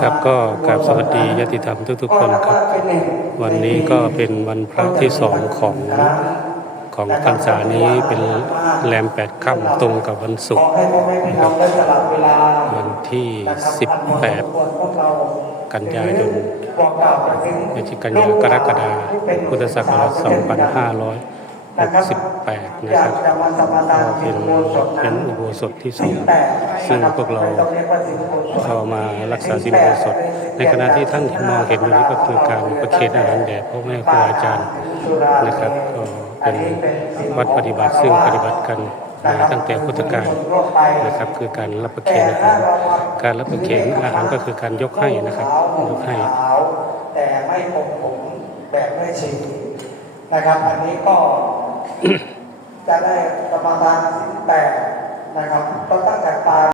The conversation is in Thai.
ครับก็กราบสวัสดีญาติธรรมทุกๆคนครับ วันนี้ก็เป็นวันพระที่สองของของพรรษานี้เป็นแรมแปดค่ำตรงกับวันศุขกอร์ให้พ่อแม่พี่น้องได้สลับเวลาวันที่18กันยายนบอกกล่าวไปถึงในชิกันยากรกฎาคมพุทธศักราช 2568นะครับสมาทานก็เป็นอุโบเป็นอุโบสถที่สองซึ่งพวกเราเข้ามารักษาศีลอุโบสถในขณะที่ท่านมองเห็นอยู่นี้ก็คือการประเคนอาหารแด่พ่อแม่ครูอาจารย์นะครับก็เป็นวัดปฏิบัติซึ่งปฏิบัติกันมาตั้งแต่พุทธกาลนะครับ คือการรับประเคนอาหารการรับประเคนอาหารก็คือการยกให้นะครับยกให้แต่ไม่ผมผมแบบไม่ชีนะครับ อันนี้ก็ จะได้กรรมารสิบแปดนะครับก็ตั้งแต่ปลาย